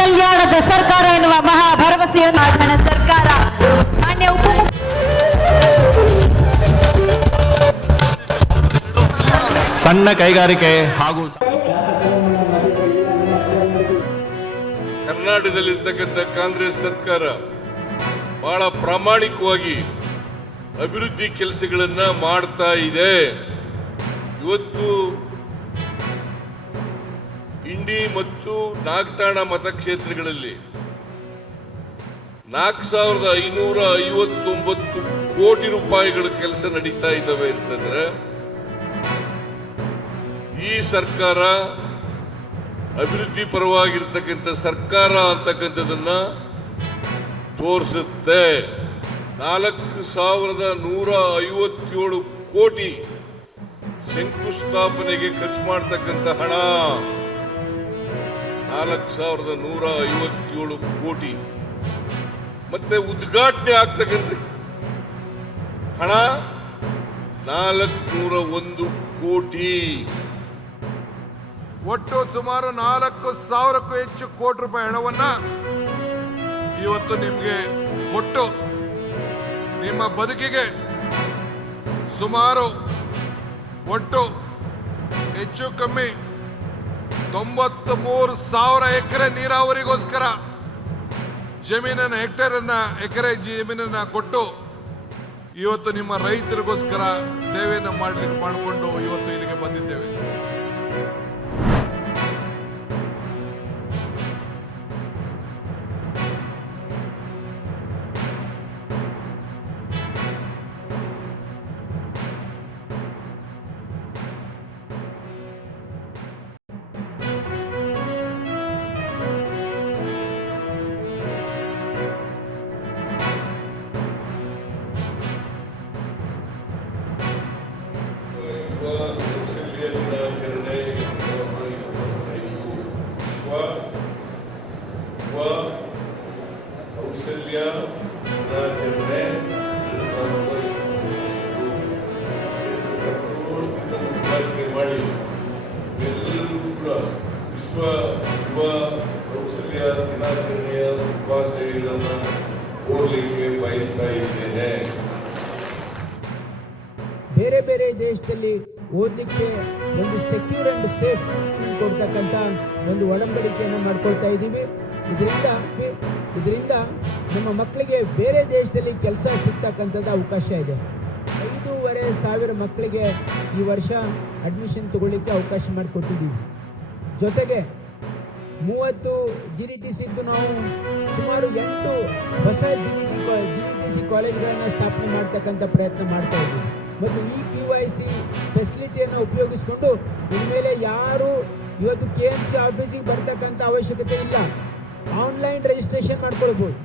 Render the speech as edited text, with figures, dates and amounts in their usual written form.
ಕಲ್ಯಾಣದ ಸರ್ಕಾರ ಎನ್ನುವ ಮಹಾ ಭರವಸೆಯನ್ನು ಸರ್ಕಾರ ಮಾನ್ಯ ಸಣ್ಣ ಕೈಗಾರಿಕೆ ಹಾಗೂ ಕರ್ನಾಟಕದಲ್ಲಿರ್ತಕ್ಕಂಥ ಕಾಂಗ್ರೆಸ್ ಸರ್ಕಾರ ಬಹಳ ಪ್ರಾಮಾಣಿಕವಾಗಿ ಅಭಿವೃದ್ಧಿ ಕೆಲಸಗಳನ್ನ ಮಾಡ್ತಾ ಇದೆ. ಇವತ್ತು ಇಂಡಿ ಮತ್ತು ನಾಗಠಾಣ ಮತಕ್ಷೇತ್ರಗಳಲ್ಲಿ 4,559 ಕೋಟಿ ರೂಪಾಯಿಗಳ ಕೆಲಸ ನಡೀತಾ ಇದ್ದಾವೆ ಅಂತಂದ್ರೆ ಈ ಸರ್ಕಾರ ಅಭಿವೃದ್ಧಿ ಪರವಾಗಿರ್ತಕ್ಕಂಥ ಸರ್ಕಾರ ಅಂತಕ್ಕಂಥದನ್ನ ತೋರಿಸುತ್ತೆ. 4,157 ಕೋಟಿ ಶಂಕುಸ್ಥಾಪನೆಗೆ ಖರ್ಚು ಮಾಡತಕ್ಕಂಥ ಹಣ 4,157 ಕೋಟಿ, ಮತ್ತೆ ಉದ್ಘಾಟನೆ ಆಗ್ತಕ್ಕಂಥ ಹಣ 401 ಕೋಟಿ. ಒಟ್ಟು ಸುಮಾರು 4,000ಕ್ಕೂ ಹೆಚ್ಚು ಕೋಟಿ ರೂಪಾಯಿ ಹಣವನ್ನ ಇವತ್ತು ನಿಮಗೆ ಕೊಟ್ಟು ನಿಮ್ಮ ಬದುಕಿಗೆ ಸುಮಾರು ಒಟ್ಟು ಹೆಚ್ಚು ಕಮ್ಮಿ 93,000 ಎಕರೆ ನೀರಾವರಿಗೋಸ್ಕರ ಜಮೀನನ್ನು ಎಕರೆ ಜಮೀನನ್ನ ಕೊಟ್ಟು ಇವತ್ತು ನಿಮ್ಮ ರೈತರಿಗೋಸ್ಕರ ಸೇವೆಯನ್ನು ಮಾಡಿಕೊಂಡು ಇವತ್ತು ಇಲ್ಲಿಗೆ ಬಂದಿದ್ದೇವೆ. ಕೌಶಲ್ಯ ದಿನಾಚರಣೆ ಸಂತೋಷದಿಂದ ಉದ್ಘಾಟನೆ ಮಾಡಿ ಎಲ್ಲರೂ ಕೂಡ ವಿಶ್ವ ಯುವ ಕೌಶಲ್ಯ ದಿನಾಚರಣೆಯ ಶುಭಾಶಯಗಳನ್ನು ಕೋರಲಿಕ್ಕೆ ಬಯಸ್ತಾ ಇದ್ದೇನೆ. ಬೇರೆ ಬೇರೆ ದೇಶದಲ್ಲಿ ಓದಲಿಕ್ಕೆ ಒಂದು ಸೆಕ್ಯೂರ್ ಅಂಡ್ ಸೇಫ್ ಕೊಡ್ತಕ್ಕಂಥ ಒಂದು ಒಡಂಬಡಿಕೆಯನ್ನು ಮಾಡ್ಕೊಳ್ತಾ ಇದ್ದೀವಿ. ಇದರಿಂದ ನಮ್ಮ ಮಕ್ಕಳಿಗೆ ಬೇರೆ ದೇಶದಲ್ಲಿ ಕೆಲಸ ಸಿಗ್ತಕ್ಕಂಥದ್ದು ಅವಕಾಶ ಇದೆ. 5,500 ಮಕ್ಕಳಿಗೆ ಈ ವರ್ಷ ಅಡ್ಮಿಷನ್ ತಗೊಳ್ಳಿಕ್ಕೆ ಅವಕಾಶ ಮಾಡಿಕೊಟ್ಟಿದ್ದೀವಿ. ಜೊತೆಗೆ 30 GDTC ಇದ್ದು ನಾವು ಸುಮಾರು 8 ಹೊಸ GDTC ಕಾಲೇಜ್ಗಳನ್ನು ಸ್ಥಾಪನೆ ಮಾಡ್ತಕ್ಕಂಥ ಪ್ರಯತ್ನ ಮಾಡ್ತಾ ಇದ್ದೀವಿ. ಮತ್ತು ಈ KYC ಫೆಸಿಲಿಟಿಯನ್ನು ಉಪಯೋಗಿಸಿಕೊಂಡು ಇನ್ಮೇಲೆ ಯಾರು ಇವತ್ತು KMC ಆಫೀಸಿಗೆ ಬರ್ತಕ್ಕಂಥ ಅವಶ್ಯಕತೆ ಇಲ್ಲ, ಆನ್ಲೈನ್ ರಿಜಿಸ್ಟ್ರೇಷನ್ ಮಾಡ್ಕೊಳ್ಬೋದು.